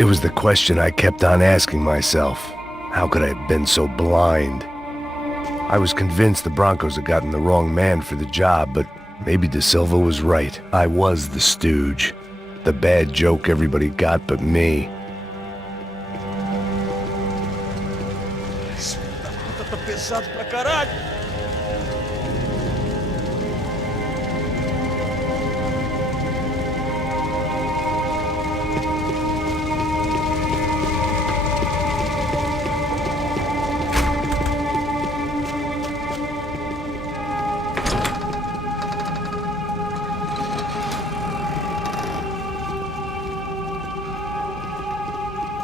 It was the question I kept on asking myself. How could I have been so blind? I was convinced the Broncos had gotten the wrong man for the job, but maybe De Silva was right. I was the stooge. The bad joke everybody got but me. Esse tá pesado pra caralho!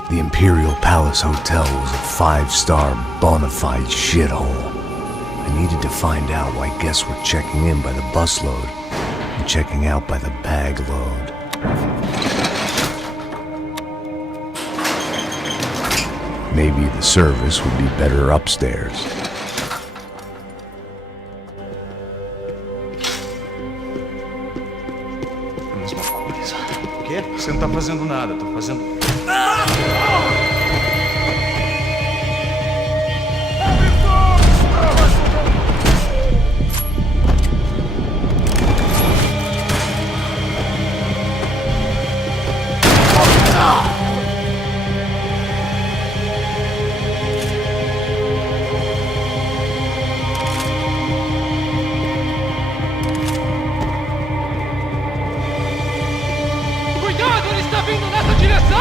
The Imperial Palace Hotel was a five-star, bona fide shithole. I needed to find out why guests were checking in by the busload and checking out by the bag load. Maybe the service would be better upstairs. Mesma coisa. O quê? Você não tá fazendo nada, tô fazendo... Cuidado, ele está vindo nessa direção!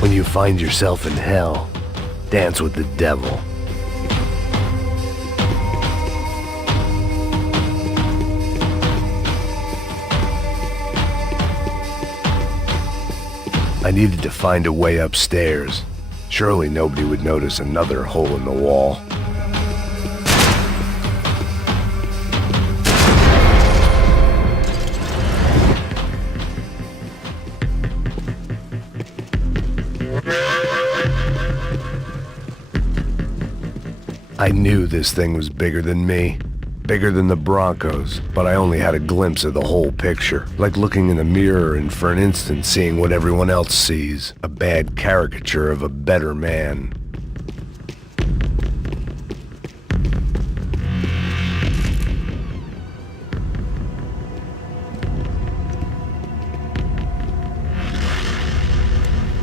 When you find yourself in hell, dance with the devil. I needed to find a way upstairs. Surely nobody would notice another hole in the wall. I knew this thing was bigger than me, bigger than the Broncos, but I only had a glimpse of the whole picture, like looking in a mirror and for an instant seeing what everyone else sees, a bad caricature of a better man.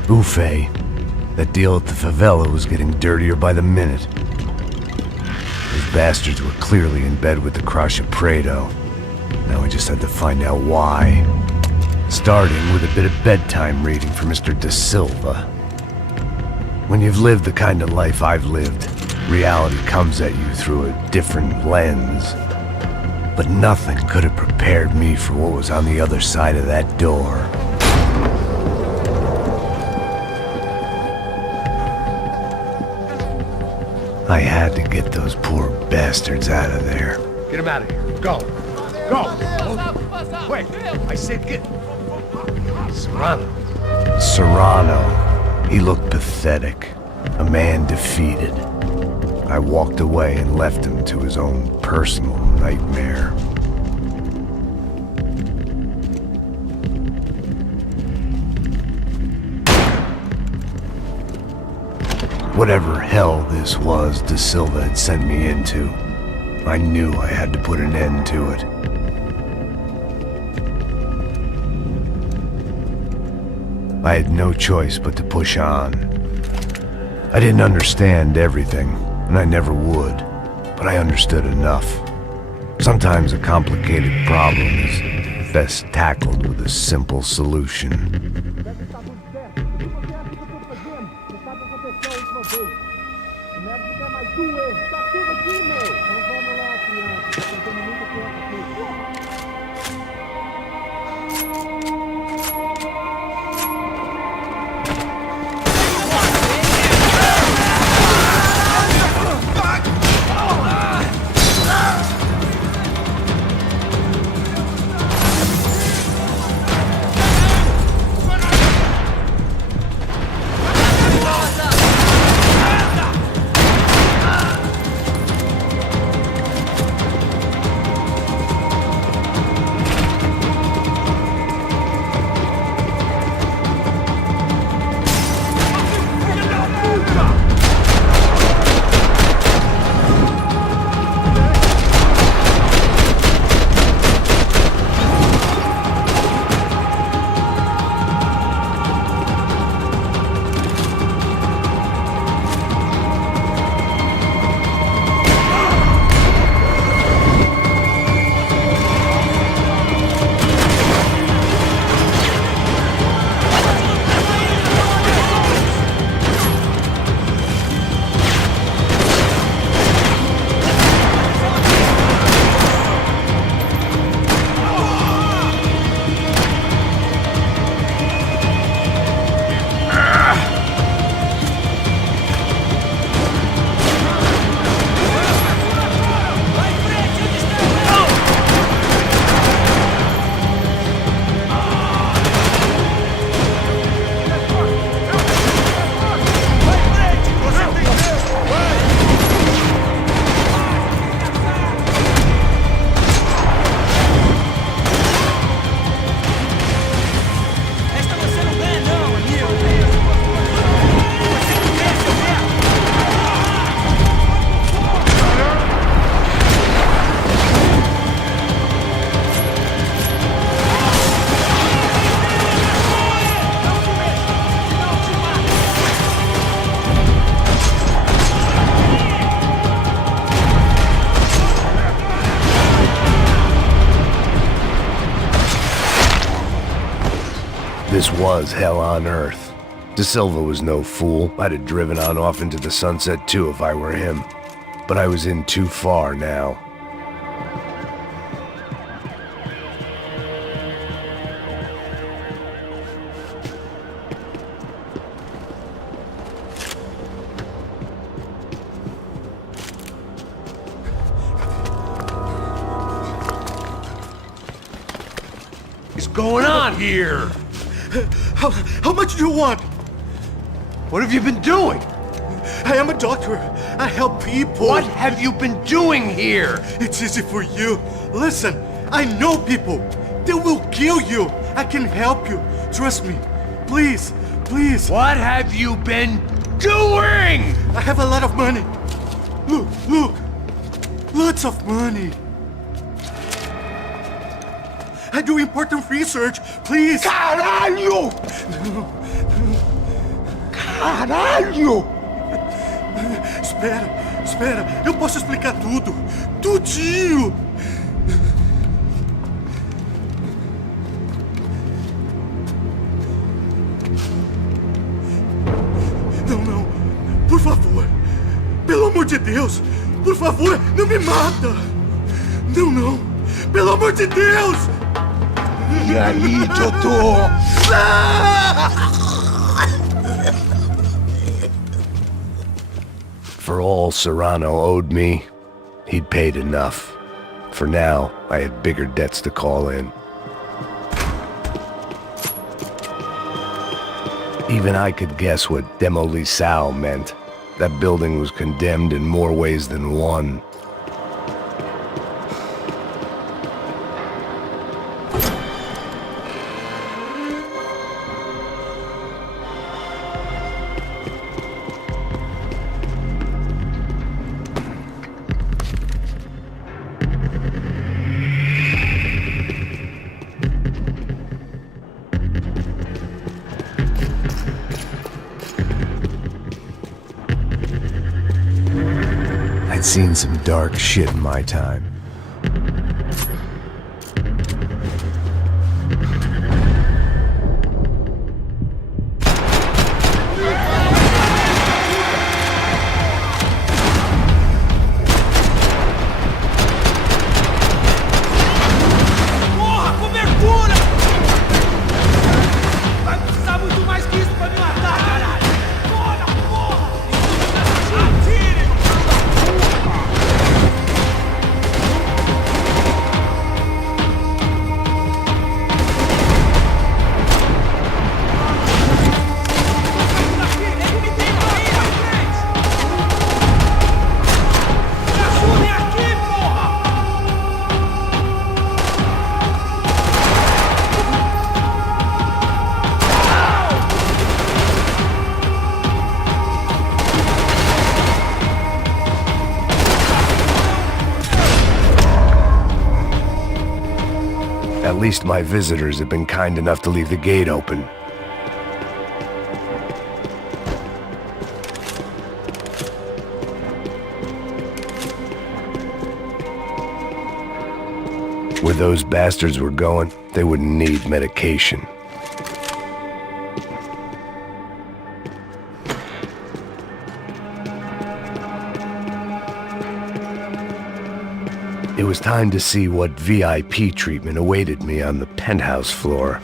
Buffet. That deal at the favela was getting dirtier by the minute. Those bastards were clearly in bed with the Crusher Prado. Now I just had to find out why. Starting with a bit of bedtime reading for Mr. Da Silva. When you've lived the kind of life I've lived, reality comes at you through a different lens. But nothing could have prepared me for what was on the other side of that door. I had to get those poor bastards out of there. Get him out of here. Go. Go. Wait. I said get. Serrano. Serrano. He looked pathetic. A man defeated. I walked away and left him to his own personal nightmare. Whatever hell this was Da Silva had sent me into, I knew I had to put an end to it. I had no choice but to push on. I didn't understand everything, and I never would, but I understood enough. Sometimes a complicated problem is best tackled with a simple solution. This was hell on earth. Da Silva was no fool. I'd have driven on off into the sunset too if I were him. But I was in too far now. going on here? How much do you want? What have you been doing? I am a doctor. I help people. What have you been doing here? It's easy for you. Listen, I know people. They will kill you. I can help you. Trust me. Please, please. What have you been doing? I have a lot of money. Look, look. Lots of money. I do important research. Please. Caralho! Caralho! Espera. Eu posso explicar tudo. Tudinho. Não. Por favor. Pelo amor de Deus. Por favor, não me mata. Não. Pelo amor de Deus. E aí, doutor? For all Serrano owed me, he'd paid enough. For now, I had bigger debts to call in. Even I could guess what Demolisal meant. That building was condemned in more ways than one. I'd seen some dark shit in my time. Porra, cobertura! Vai precisar muito mais que isso pra me matar, caralho! Porra! Atire! At least my visitors have been kind enough to leave the gate open. Where those bastards were going, they wouldn't need medication. It was time to see what VIP treatment awaited me on the penthouse floor.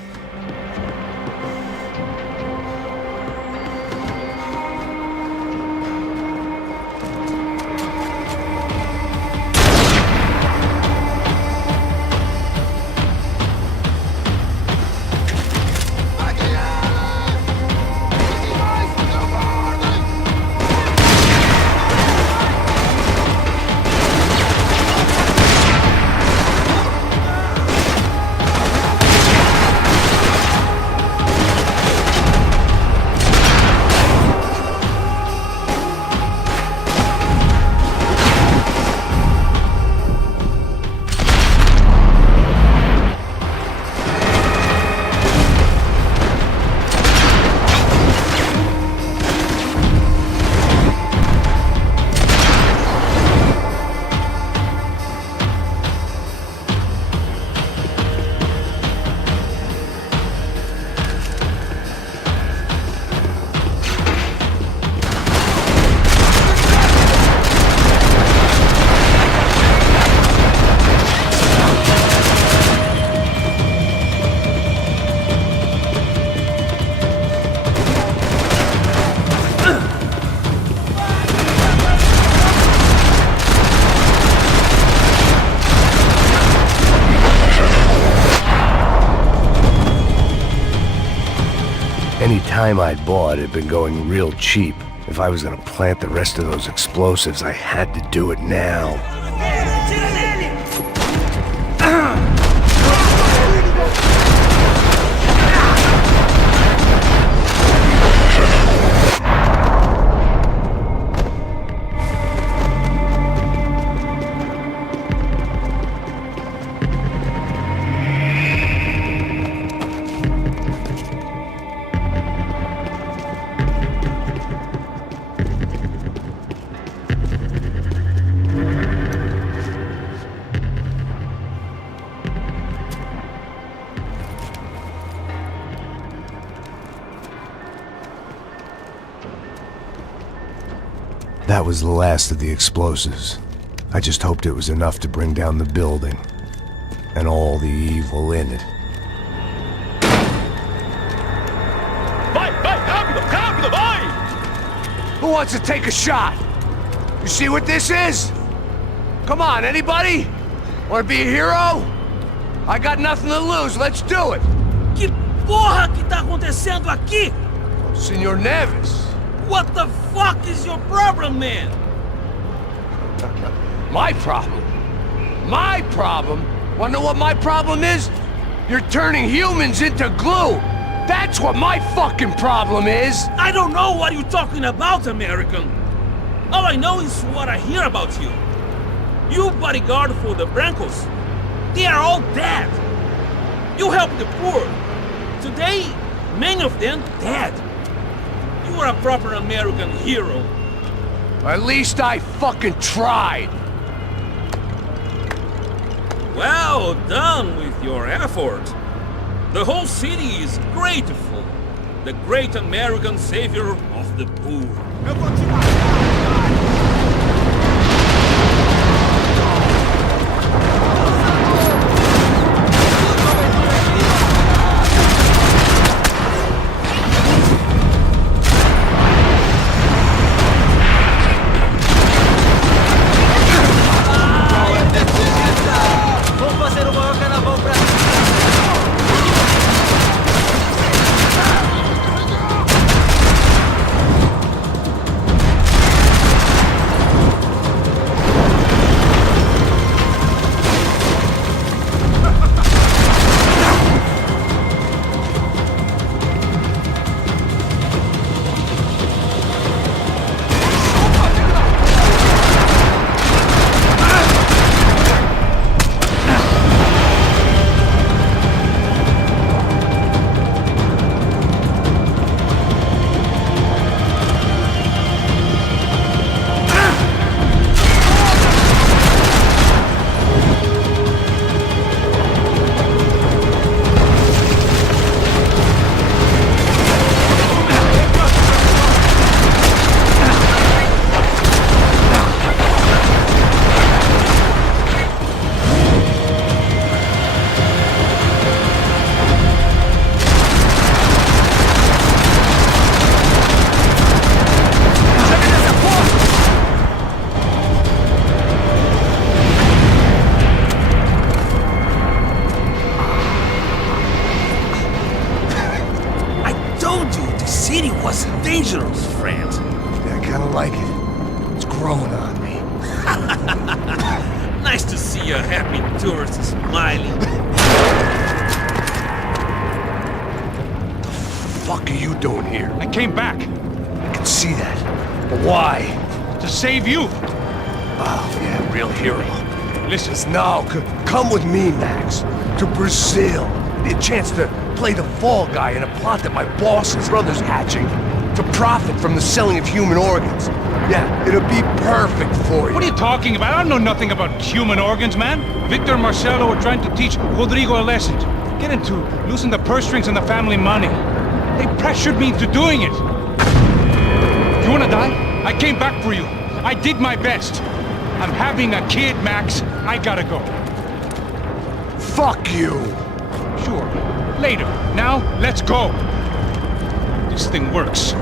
Any time I'd bought had been going real cheap. If I was gonna plant the rest of those explosives, I had to do it now. That was the last of the explosives. I just hoped it was enough to bring down the building and all the evil in it. Vai, rápido, rápido, vai! Who wants to take a shot? You see what this is? Come on, anybody? Want to be a hero? I got nothing to lose, let's do it! Que porra que tá acontecendo aqui? Senor Neves. What the fuck is your problem, man? My problem? My problem? Wanna know what my problem is? You're turning humans into glue! That's what my fucking problem is! I don't know what you're talking about, American. All I know is what I hear about you. You bodyguard for the Brancos. They are all dead. You help the poor. Today, many of them dead. You are a proper American hero. At least I fucking tried! Well done with your effort. The whole city is grateful. The great American savior of the poor. Eu vou te matar! Dangerous, friend. Yeah, I kinda like it. It's growing on me. Nice to see a happy tourist smiling. The fuck are you doing here? I came back I can see that. But why? to save you. Oh, yeah, real hero. Listen, No, come with me, Max. To Brazil. Be a chance to play the fall guy in a plot that my boss and brother's hatching. To profit from the selling of human organs. Yeah, it'll be perfect for you. what are you talking about? I don't know nothing about human organs, man. Victor and Marcelo are trying to teach Rodrigo a lesson. Get into losing the purse strings and the family money. They pressured me into doing it. You wanna die? I came back for you. I did my best. I'm having a kid, Max. I gotta go. Fuck you! Sure. Later. Now, let's go. This thing works.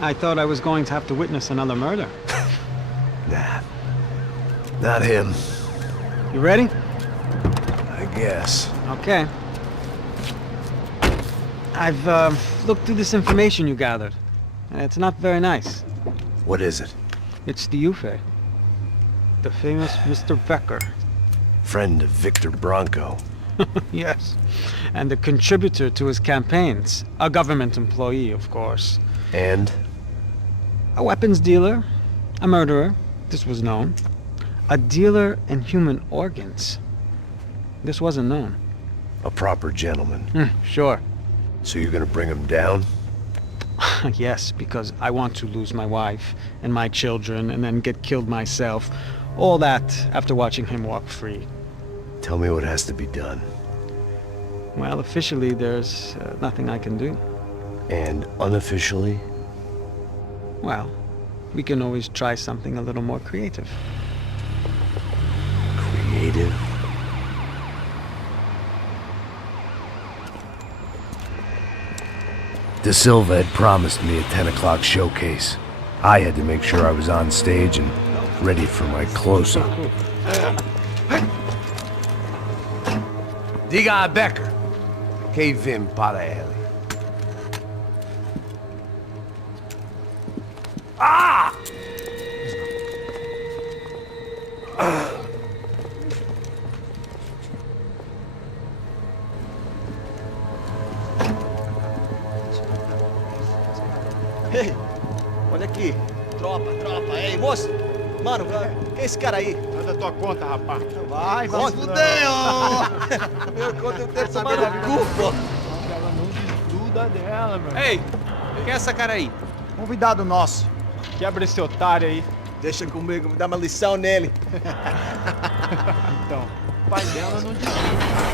I thought I was going to have to witness another murder. Nah. Not him. You ready? I guess. Okay. I've looked through this information you gathered, and it's not very nice. What is it? It's the Ufe. The famous Mr. Becker. Friend of Victor Bronco. Yes. And a contributor to his campaigns. A government employee, of course. And? A weapons dealer. A murderer. This was known. A dealer in human organs. This wasn't known. A proper gentleman. Sure. So you're gonna bring him down? Yes, because I want to lose my wife and my children and then get killed myself. All that after watching him walk free. Tell me what has to be done. Well, officially, there's nothing I can do. And unofficially? Well, we can always try something a little more creative. Creative? De Silva had promised me a 10 o'clock showcase. I had to make sure I was on stage and ready for my close-up. Diga a Becker. Que vim para ele. Ah! Ei, olha aqui. Tropa. Ei, moço. Mano, quem é esse cara aí? Manda tua conta, rapaz. Vai se fuder, ó. Meu conta eu tenho tomado no cu, pô. Ela não desgruda dela, meu. Ei, quem é essa cara aí? Convidado nosso. Quebra esse otário aí. Deixa comigo, vou dar uma lição nele. Então, o pai dela não desgruda.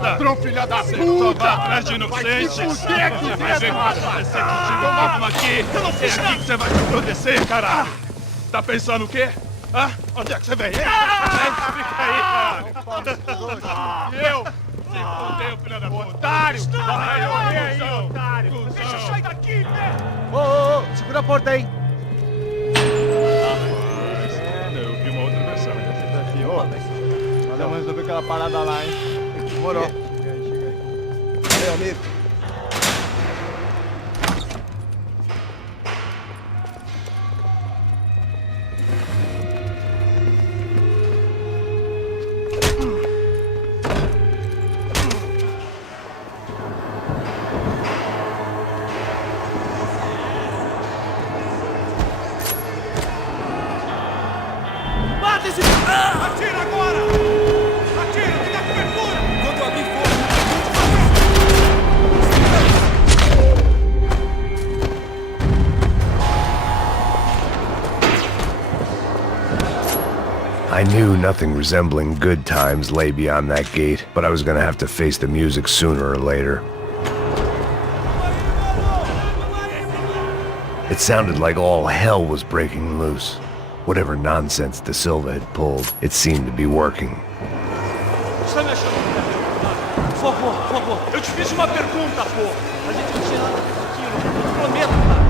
Ladrão, filha da puta! Vai atrás de inocentes! Vai ver o que vai acontecer contigo! Vamos aqui! Eu não fiz nada! O que você vai me acontecer, caralho? Tá pensando o quê? Hã? Onde é que você vem? Fica aí, caralho! E eu? Se fudeu, filha da puta! Otário! Vai, aí, otário! Deixa eu sair daqui, né? Ô, segura a porta aí. Eu vi uma outra versão. Vamos resolver aquela parada lá, hein? Demorou. Chega aí. Valeu, amigo. Mata esse... Atira agora! Atira, me dá cobertura! Quando eu abrir fogo... I knew nothing resembling good times lay beyond that gate, but I was gonna have to face the music sooner or later. It sounded like all hell was breaking loose. Whatever nonsense De Silva had pulled, it seemed to be working. Está me achando? Por favor. Eu te fiz uma pergunta, pô. A gente não tinha nada a ver com aquilo. Eu prometo, cara.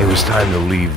It was time to leave.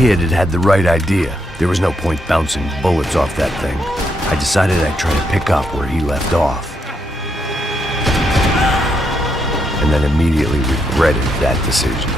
kid had had the right idea. There was no point bouncing bullets off that thing. I decided I'd try to pick up where he left off. And then immediately regretted that decision.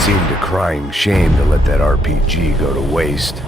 Seemed a crying shame to let that RPG go to waste.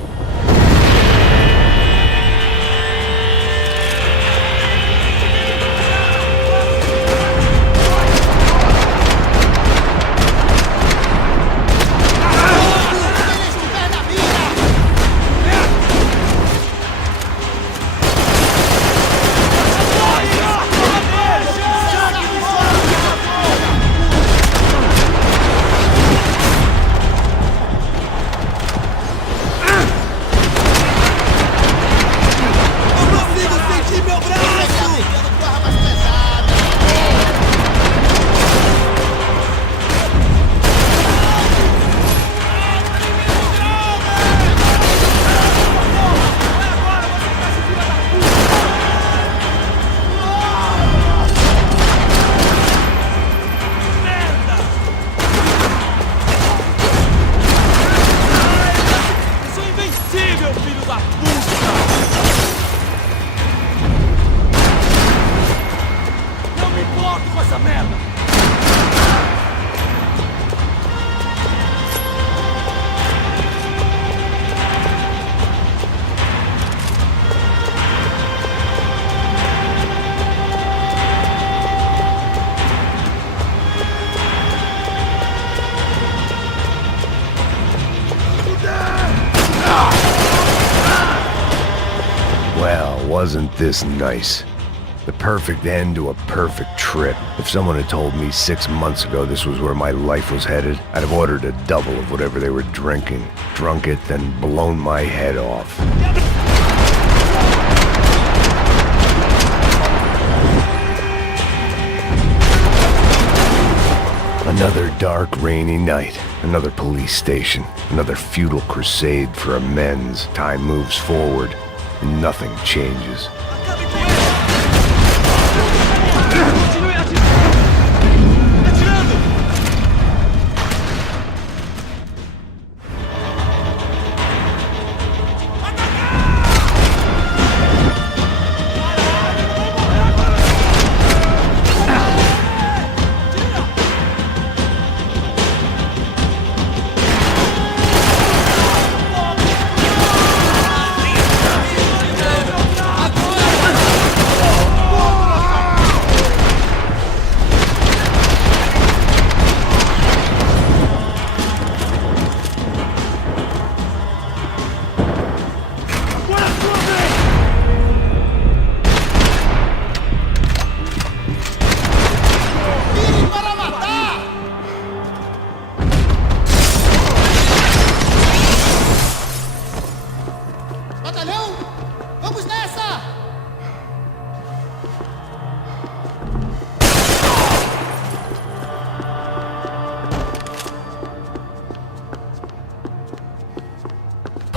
Well, wasn't this nice? The perfect end to a perfect trip. If someone had told me 6 months ago this was where my life was headed, I'd have ordered a double of whatever they were drinking, drunk it, then blown my head off. Another dark, rainy night. Another police station. Another futile crusade for amends. Time moves forward, and nothing changes.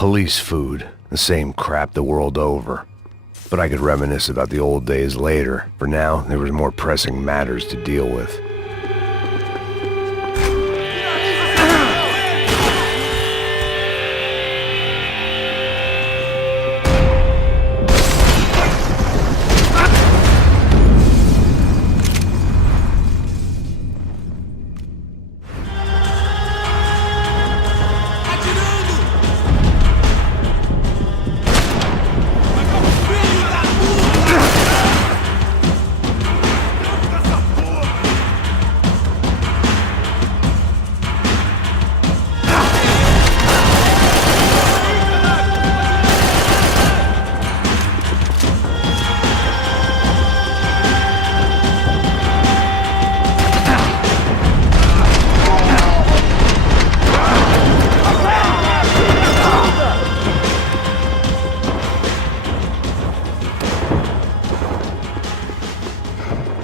Police food, the same crap the world over. But I could reminisce about the old days later. For now, there was more pressing matters to deal with.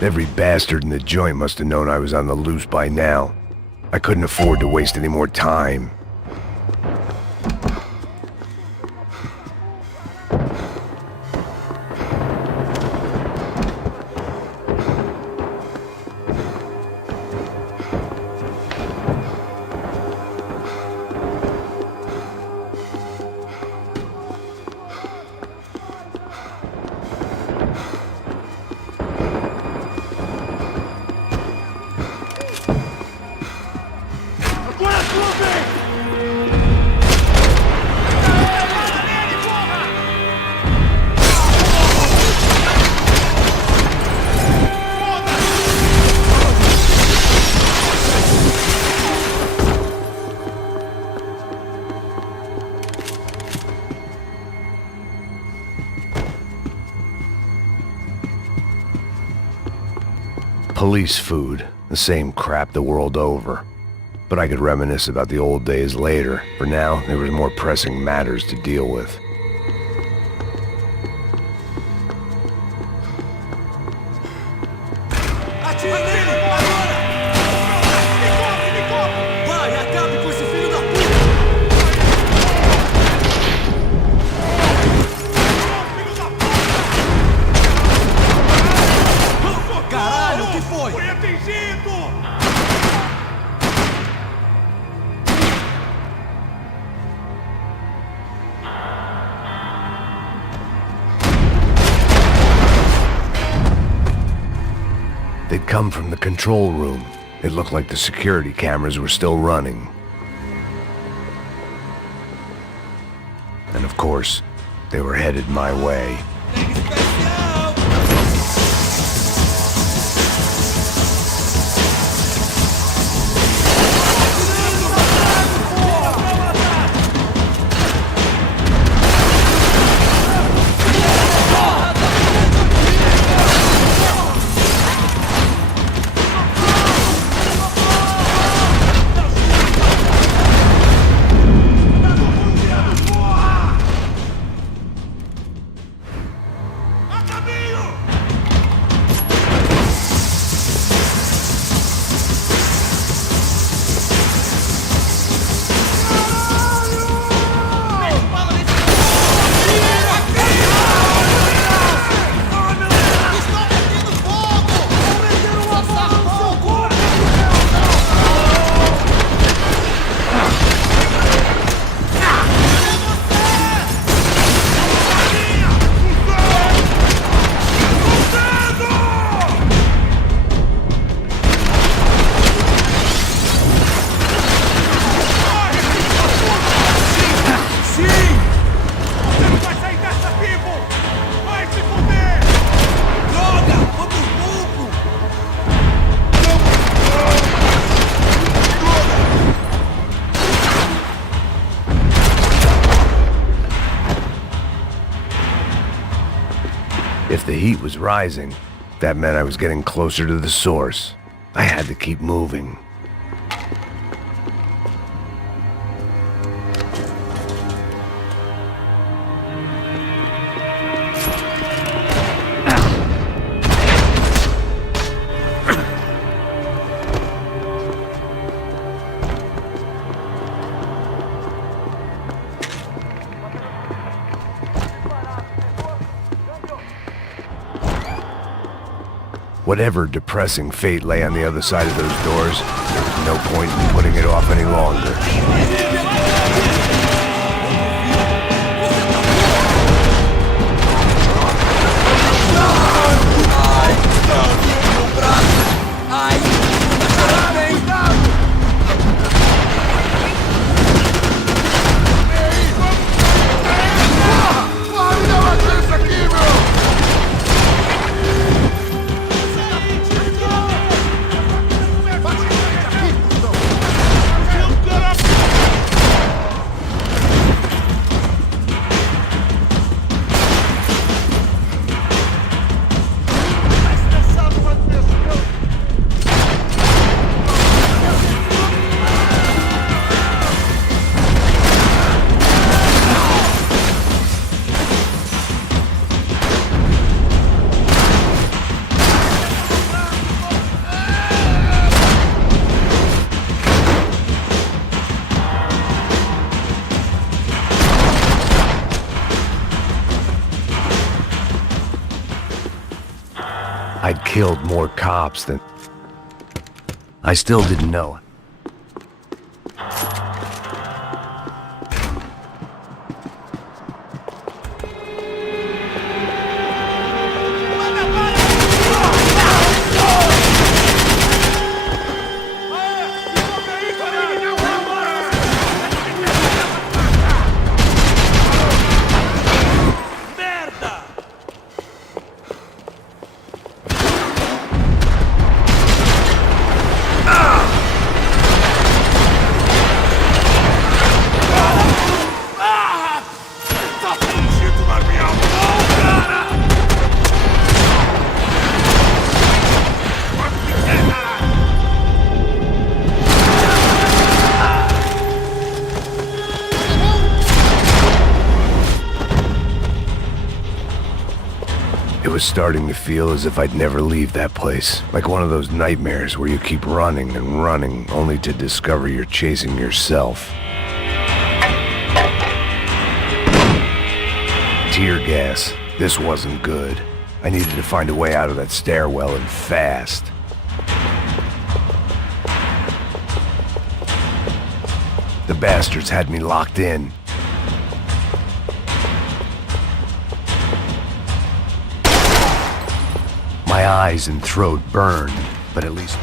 Every bastard in the joint must have known I was on the loose by now. I couldn't afford to waste any more time. Police food, the same crap the world over. But I could reminisce about the old days later. For now, there was more pressing matters to deal with. They'd come from the control room. It looked like the security cameras were still running. And of course, they were headed my way. If the heat was rising, that meant I was getting closer to the source. I had to keep moving. Whatever depressing fate lay on the other side of those doors, there was no point in putting it off any longer. I'd killed more cops than... I still didn't know. It was starting to feel as if I'd never leave that place. Like one of those nightmares where you keep running and running, only to discover you're chasing yourself. Tear gas. This wasn't good. I needed to find a way out of that stairwell, and fast. The bastards had me locked in. My eyes and throat burned, but at least...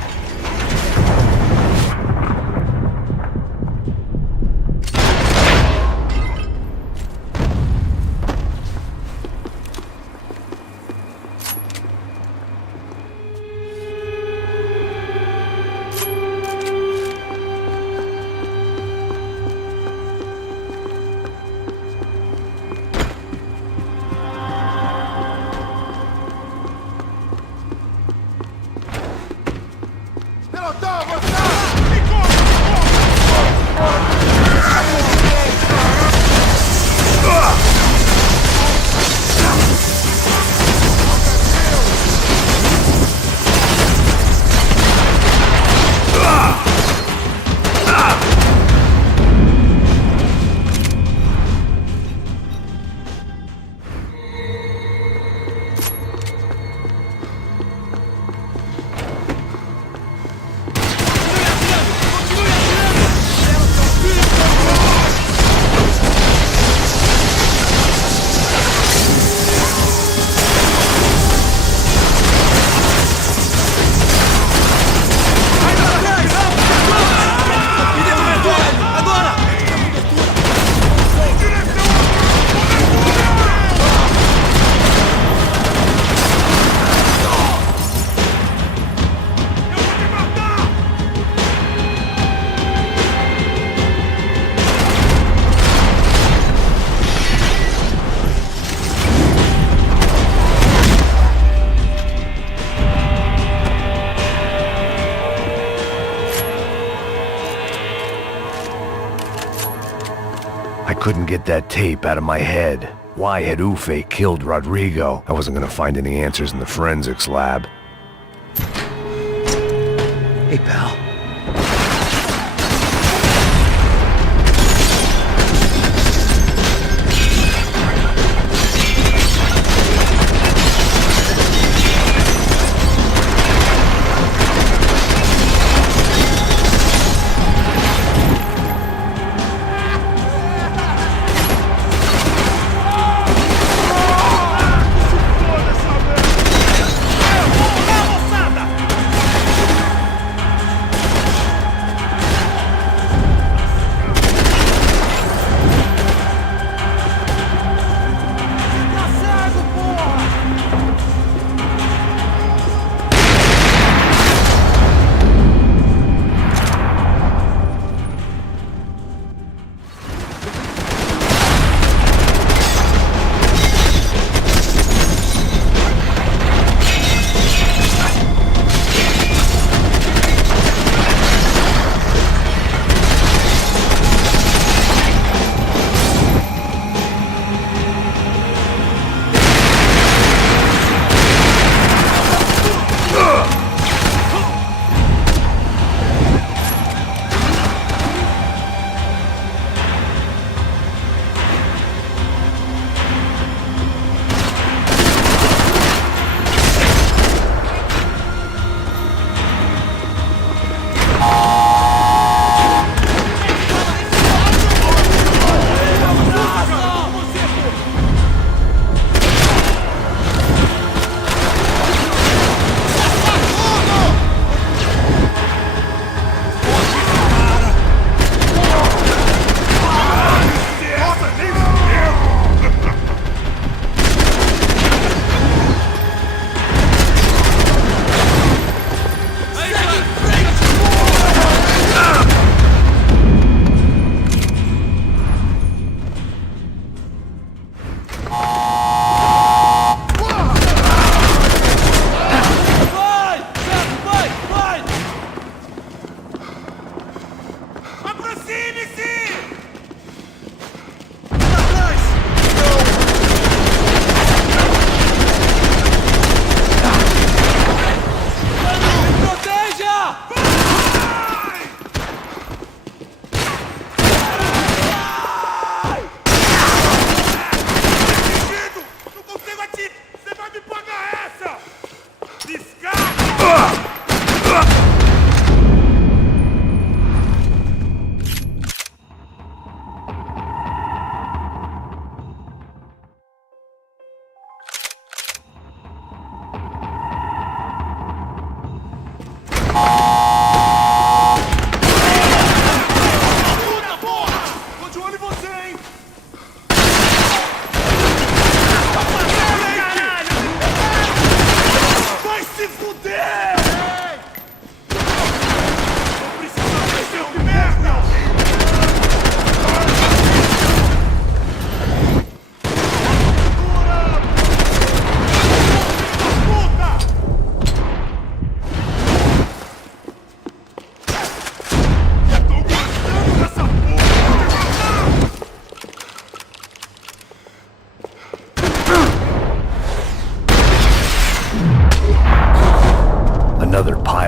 I couldn't get that tape out of my head. Why had Ufe killed Rodrigo? I wasn't gonna find any answers in the forensics lab. Hey, pal.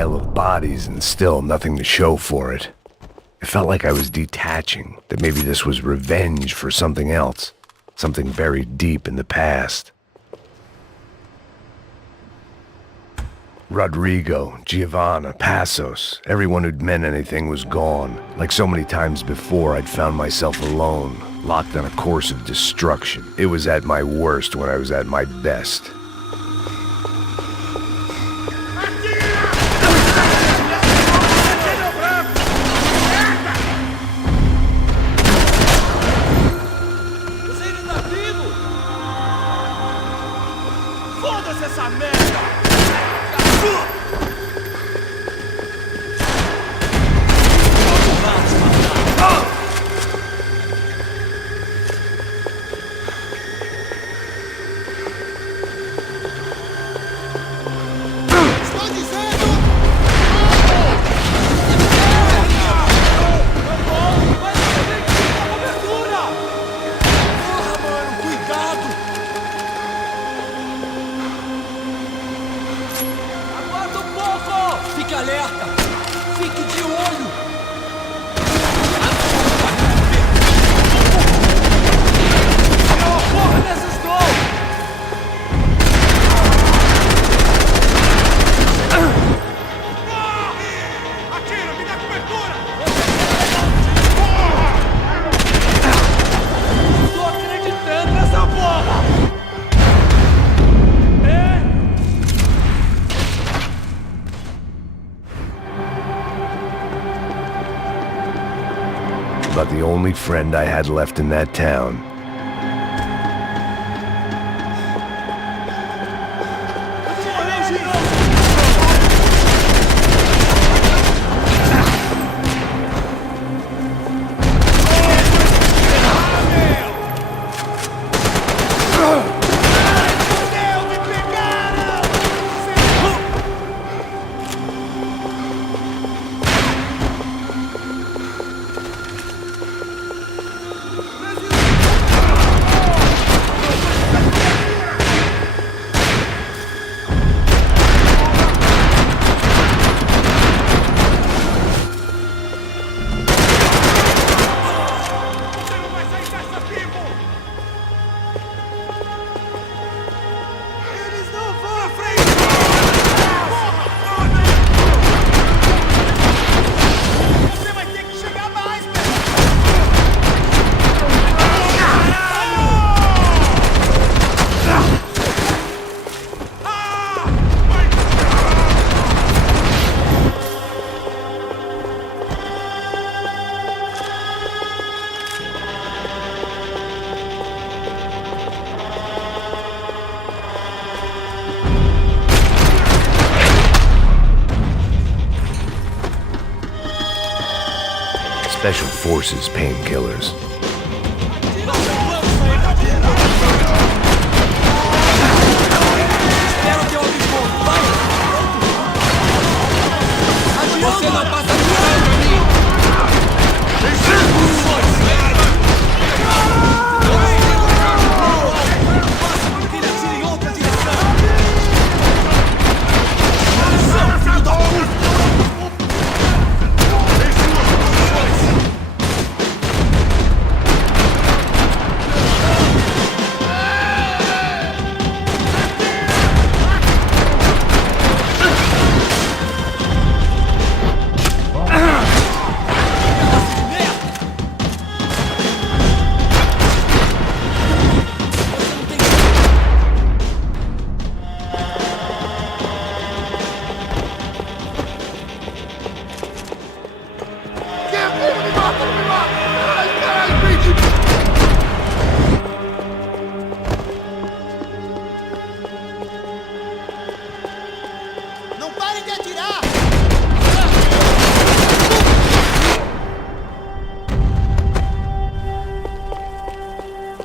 pile of bodies and still nothing to show for it. It felt like I was detaching, that maybe this was revenge for something else, something buried deep in the past. Rodrigo, Giovanna, Passos, everyone who'd meant anything was gone. Like so many times before, I'd found myself alone, locked on a course of destruction. It was at my worst when I was at my best. Você ainda tá vivo? Foda-se essa merda! Fique alerta! Fique de olho! Porra, nesses dois! Atira, me dá cobertura! Não tô acreditando nessa porra! About the only friend I had left in that town. Special Forces painkillers. Você não passa por mim! Ele atira em outra direção! Filho da puta! Não parem de atirar!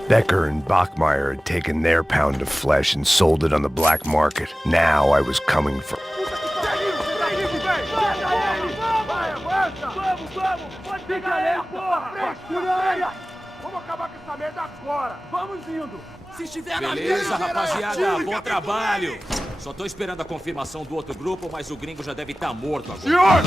Becker and Bachmeyer had taken their pound of flesh and sold it on the black market. Now I was coming for... Vamos acabar com essa merda agora! Vamos indo! Se estiver na Beleza, rapaziada. Bom trabalho. Só tô esperando a confirmação do outro grupo, mas o gringo já deve estar morto agora. Senhor!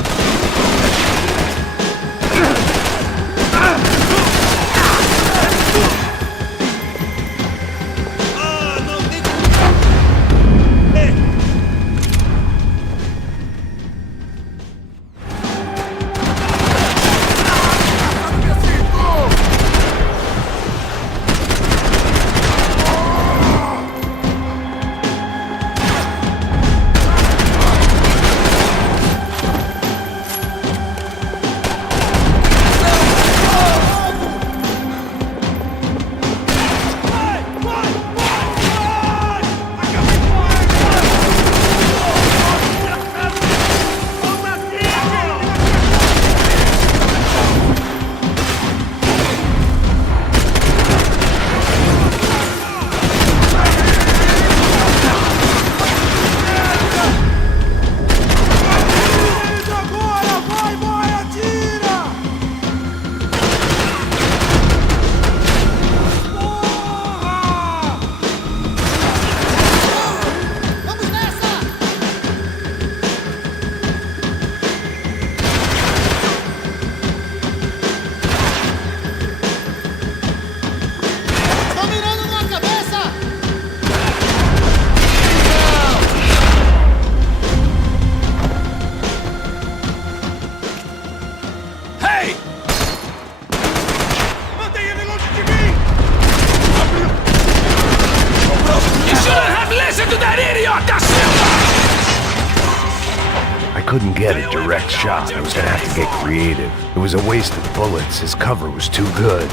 I couldn't get a direct shot. I was gonna have to get creative. It was a waste of bullets. His cover was too good.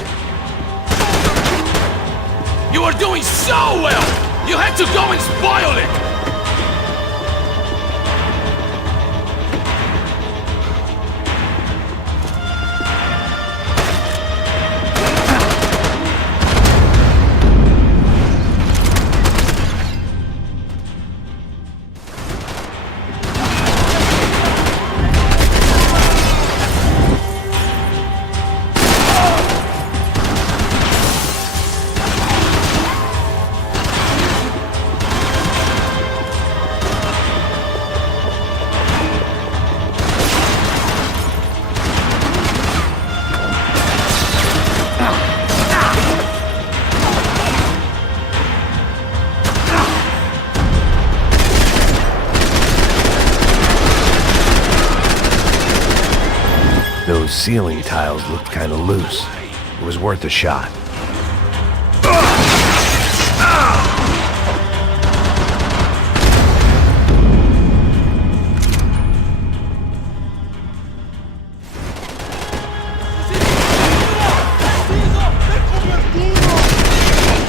You were doing so well! You had to go and spoil it! Those ceiling tiles looked kind of loose. It was worth a shot.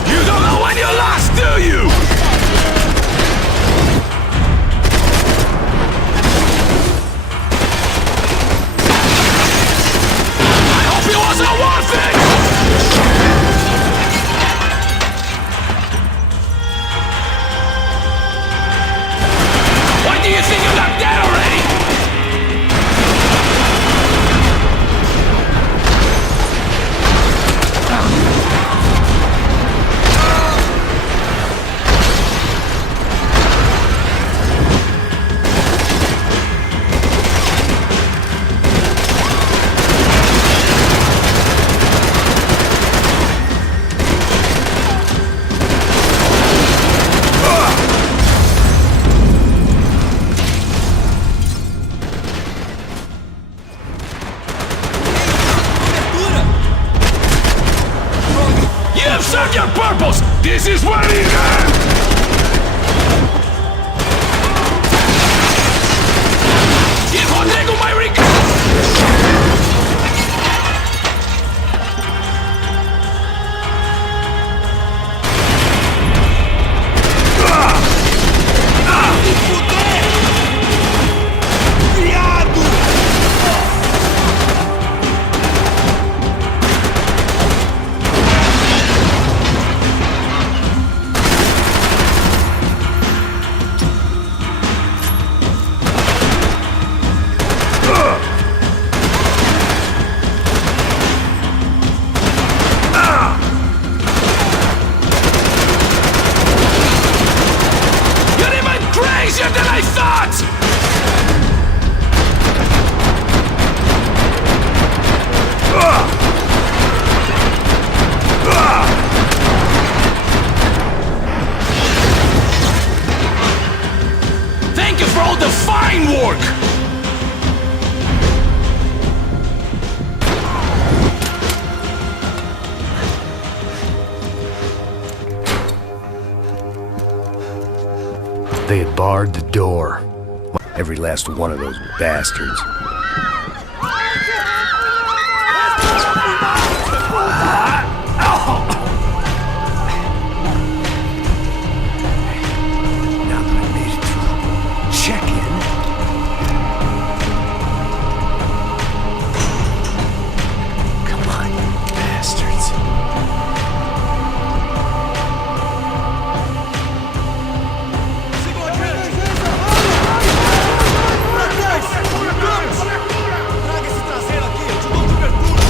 You don't know when you're lost, do you? Serve your purpose! This is where it ends! Give Rodrigo my They had barred the door. Every last one of those bastards. Now that I made it through, check in. Come on, you bastards. Traga esse traseiro aqui, eu te dou cobertura.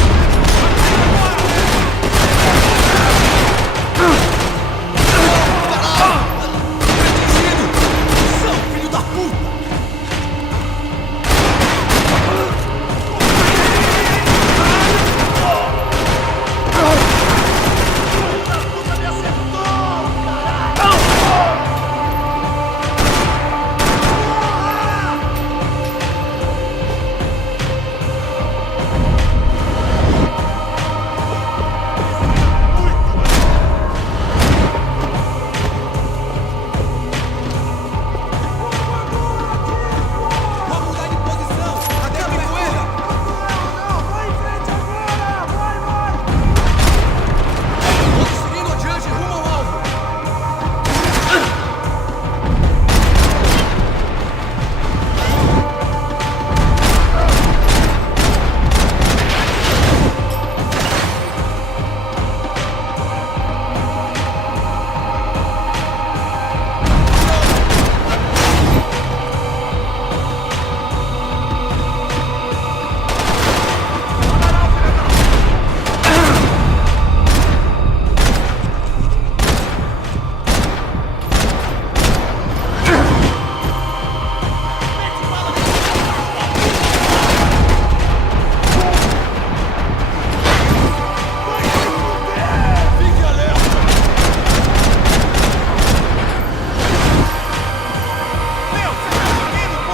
São filho da puta! Vamos mudar de posição! Cadê a pipoeira? Vai em frente agora! Vai! Vamos seguindo adiante rumo ao alvo! Fique alerta! Meu, você tá dormindo, pô?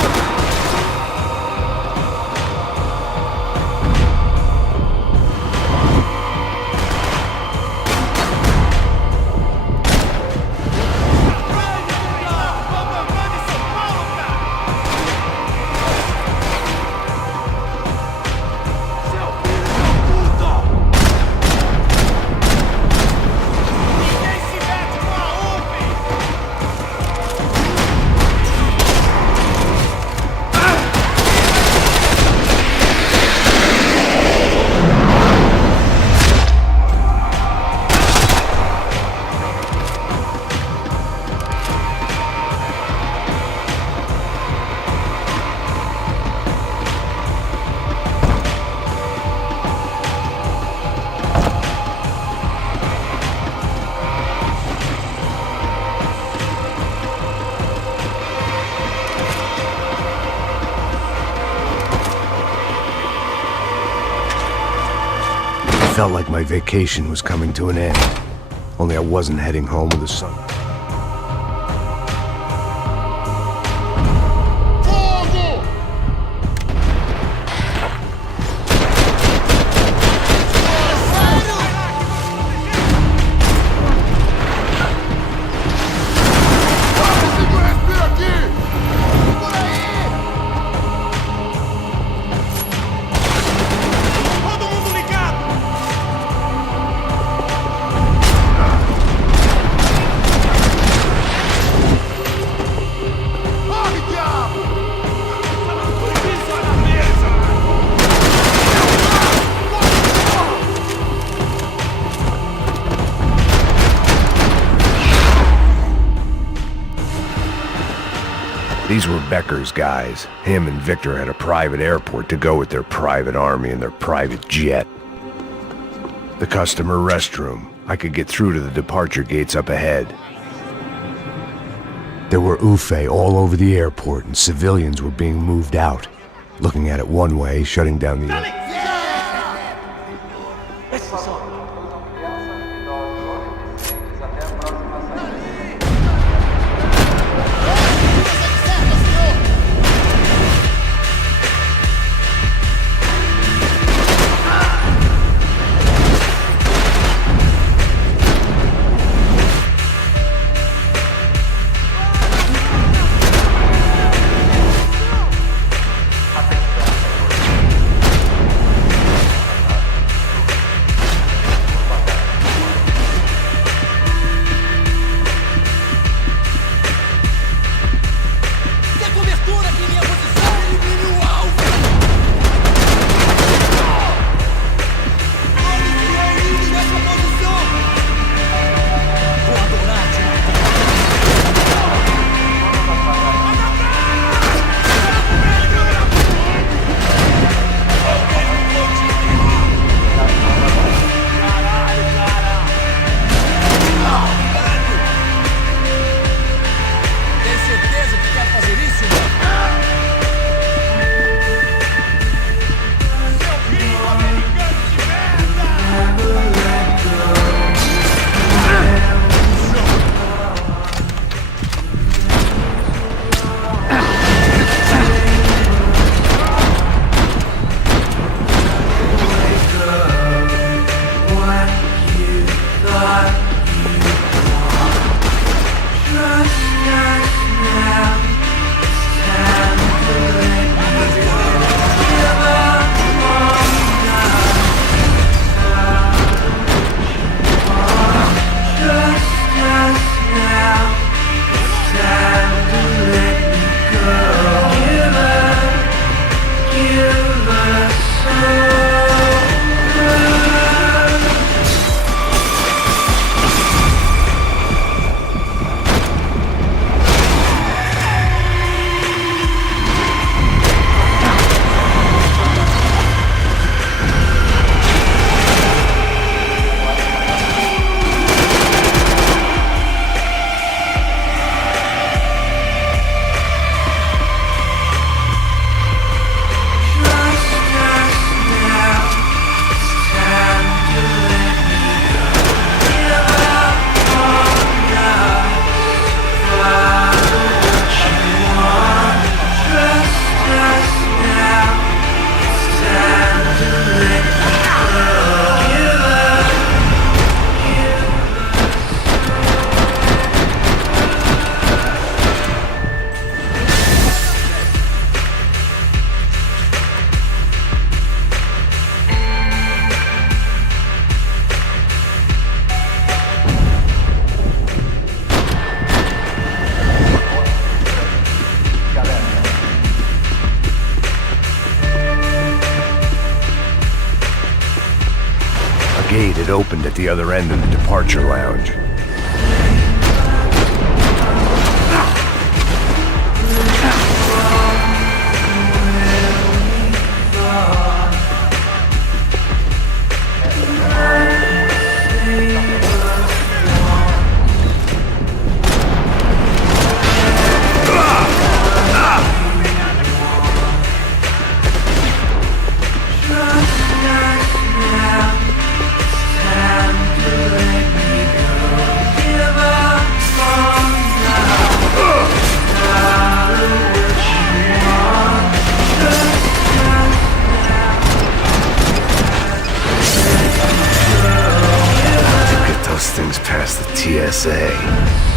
It felt like my vacation was coming to an end. Only I wasn't heading home with the sun. Todo mundo ligado! These were Becker's guys. Him and Victor had a private airport to go with their private army and their private jet. The customer restroom. I could get through to the departure gates up ahead. There were UFE all over the airport and civilians were being moved out. Looking at it one way, shutting down the... had opened at the other end of the departure lounge. Things past the TSA.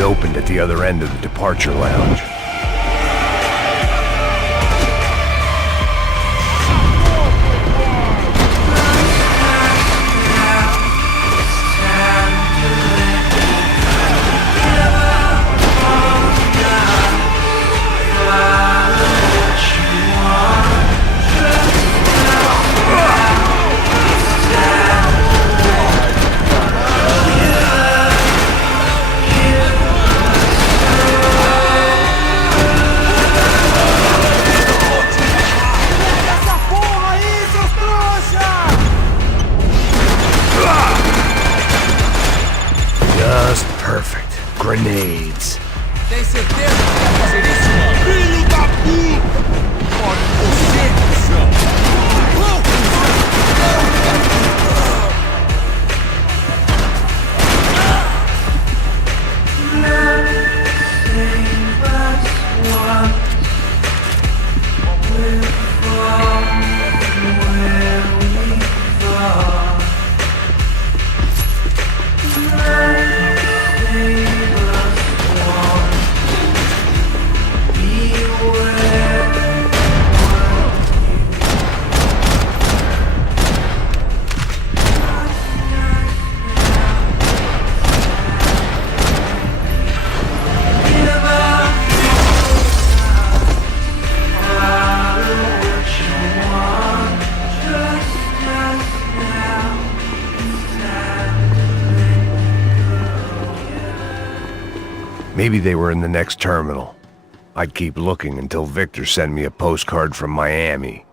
Opened at the other end of the departure lounge. Maybe they were in the next terminal. I'd keep looking until Victor sent me a postcard from Miami.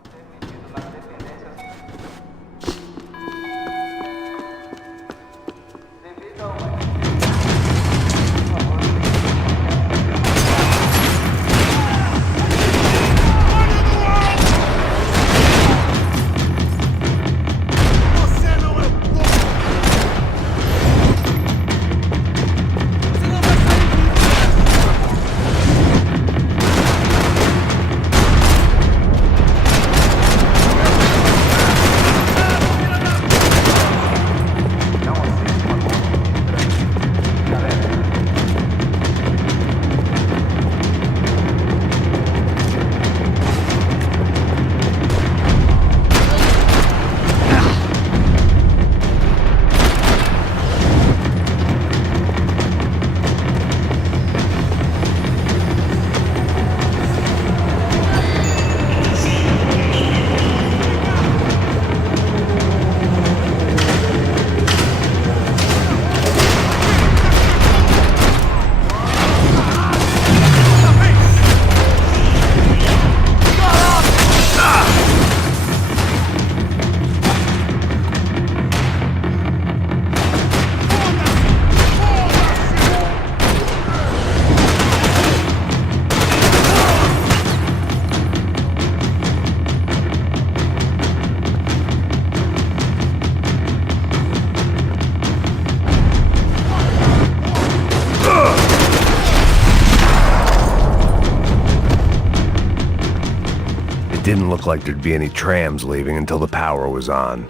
Didn't look like there'd be any trams leaving until the power was on.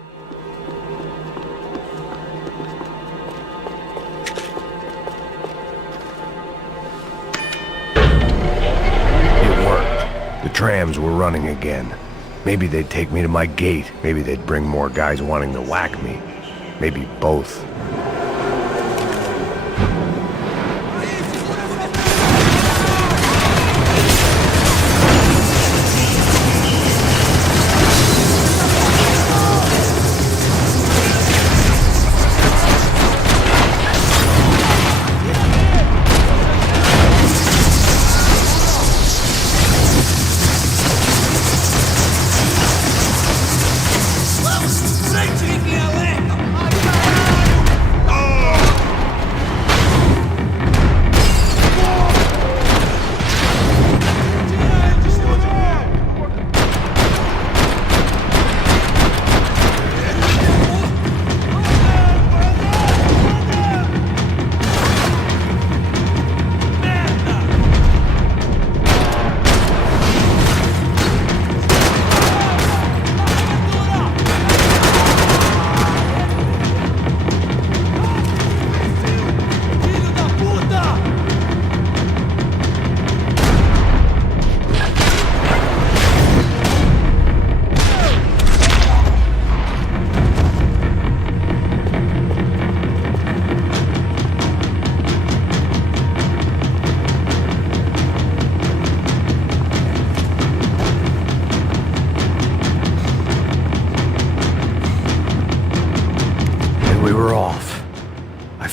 It worked. The trams were running again. Maybe they'd take me to my gate. Maybe they'd bring more guys wanting to whack me. Maybe both.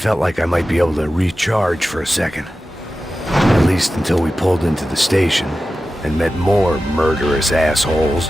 Felt like I might be able to recharge for a second. At least until we pulled into the station and met more murderous assholes.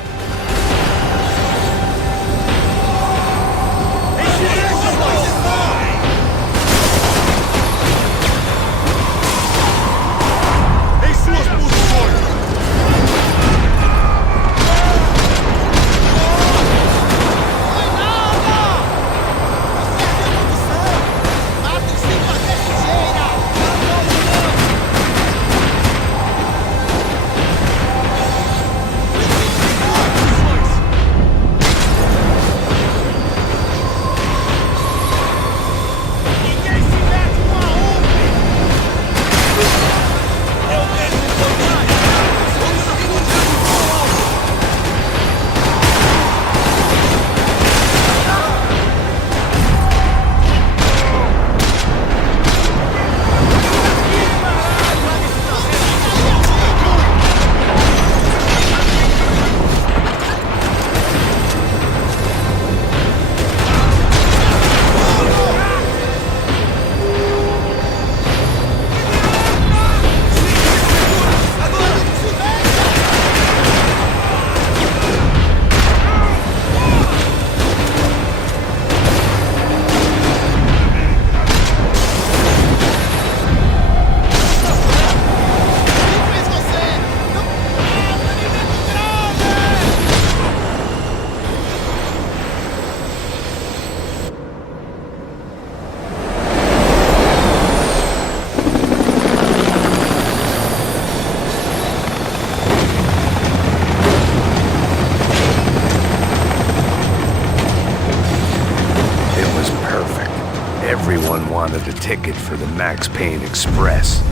wanted a ticket for the Max Payne Express.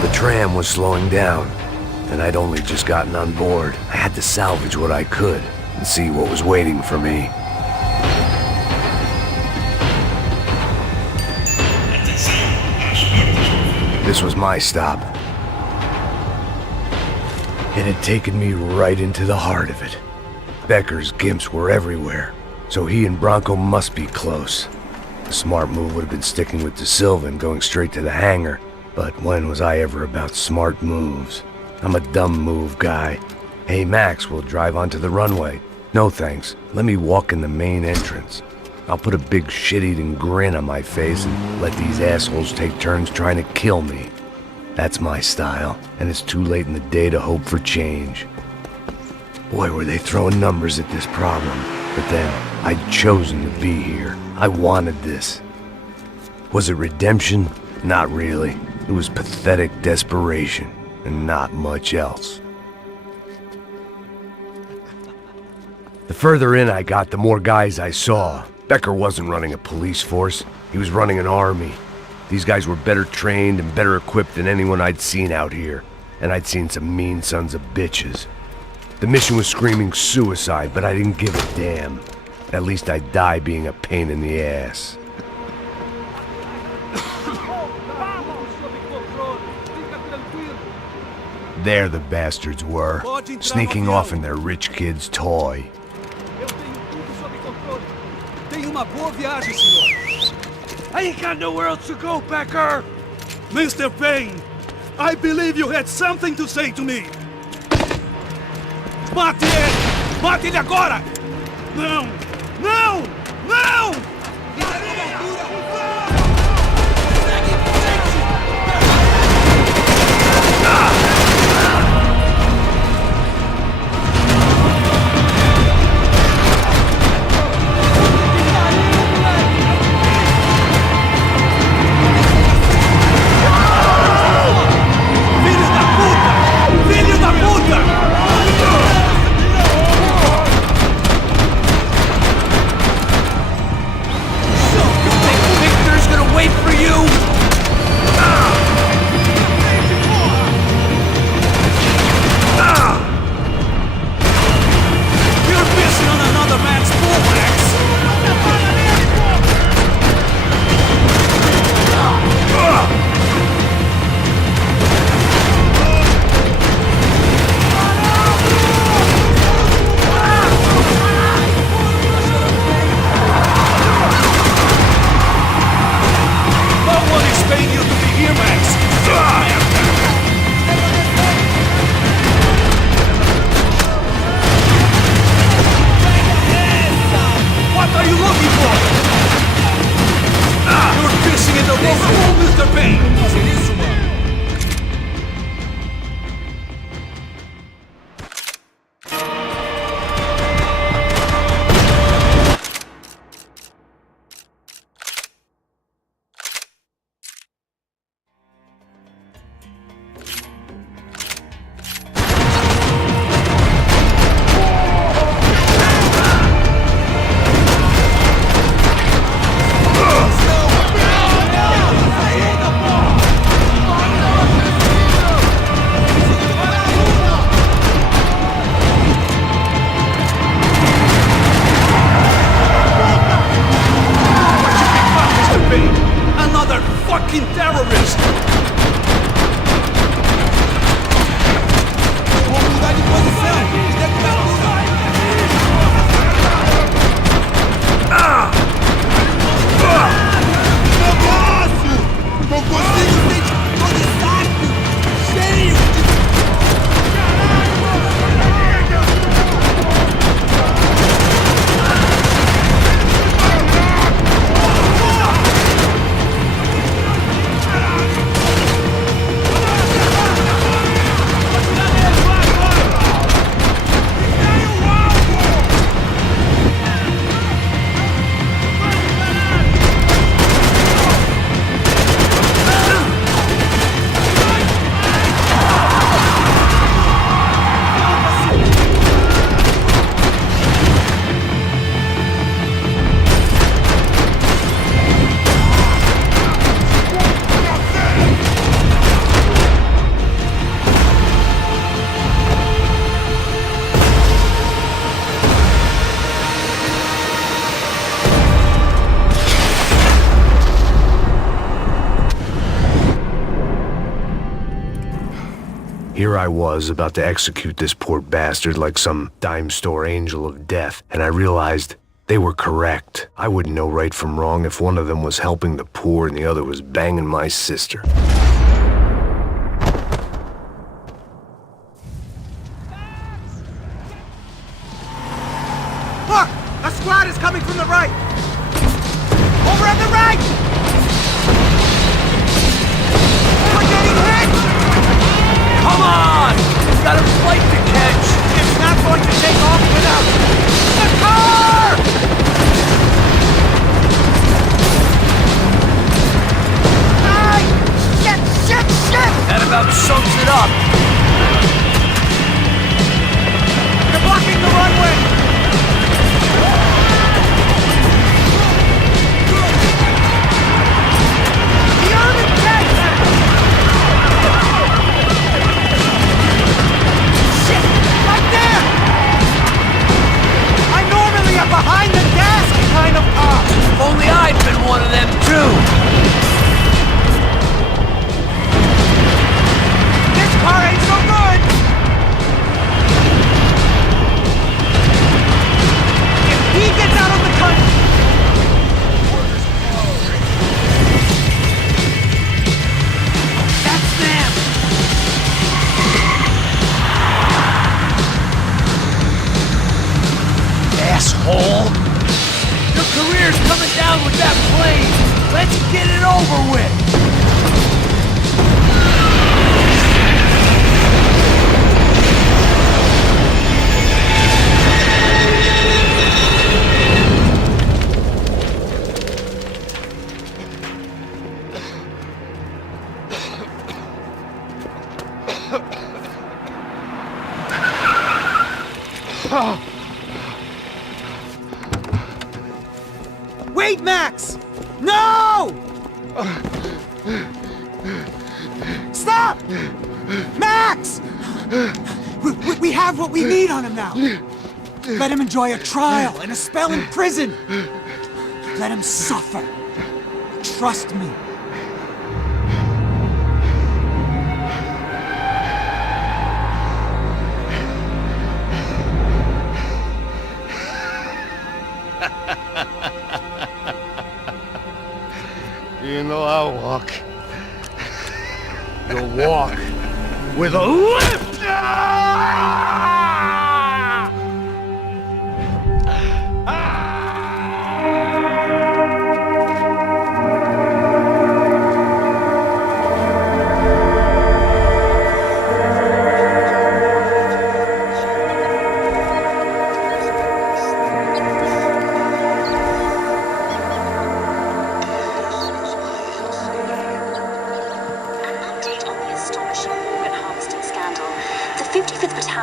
The tram was slowing down, and I'd only just gotten on board. I had to salvage what I could and see what was waiting for me. This was my stop. It had taken me right into the heart of it. Becker's gimps were everywhere, so he and Bronco must be close. The smart move would have been sticking with De Silva and going straight to the hangar. But when was I ever about smart moves? I'm a dumb move guy. Hey Max, we'll drive onto the runway. No thanks, let me walk in the main entrance. I'll put a big shit-eating grin on my face and let these assholes take turns trying to kill me. That's my style, and it's too late in the day to hope for change. Boy, were they throwing numbers at this problem. But then, I'd chosen to be here. I wanted this. Was it redemption? Not really. It was pathetic desperation, and not much else. The further in I got, the more guys I saw. Becker wasn't running a police force. He was running an army. These guys were better trained and better equipped than anyone I'd seen out here. And I'd seen some mean sons of bitches. The mission was screaming suicide, but I didn't give a damn. At least I'd die being a pain in the ass. There the bastards were, sneaking off in their rich kid's toy. I ain't got nowhere else to go, Becker! Mr. Payne, I believe you had something to say to me. Mate ele! Mate ele agora! Não! Não! Não! Vou mudar de posição. Here I was, about to execute this poor bastard like some dime store angel of death, and I realized they were correct. I wouldn't know right from wrong if one of them was helping the poor and the other was banging my sister. Look! A squad is coming from the right! Over on the right! We're getting hit! Come on! We've got a flight to catch! It's not going to take off without the car! Hey! Shit! That about sums it up. They're blocking the runway! The army tank! Shit! Right there! I normally a behind the desk kind of cop! If only I'd been one of them too! This car ain't so good! If he gets out of the country... That's them! Asshole! Your career's coming down with that plane! Let's get it over with! Wait, Max! No! Stop! Max! We have what we need on him now. Let him enjoy a trial and a spell in prison. Let him suffer. Trust me. You know I'll walk. You'll walk with a limp!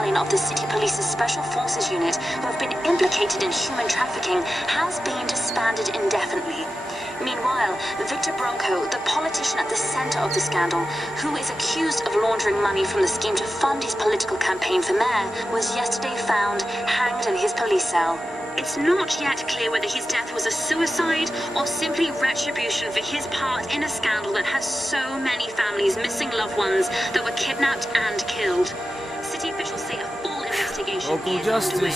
Of the City Police's Special Forces Unit, who have been implicated in human trafficking, has been disbanded indefinitely. Meanwhile, Victor Bronco, the politician at the center of the scandal, who is accused of laundering money from the scheme to fund his political campaign for mayor, was yesterday found hanged in his police cell. It's not yet clear whether his death was a suicide or simply retribution for his part in a scandal that has so many families missing loved ones that were kidnapped and killed. City officials say a full investigation is underway.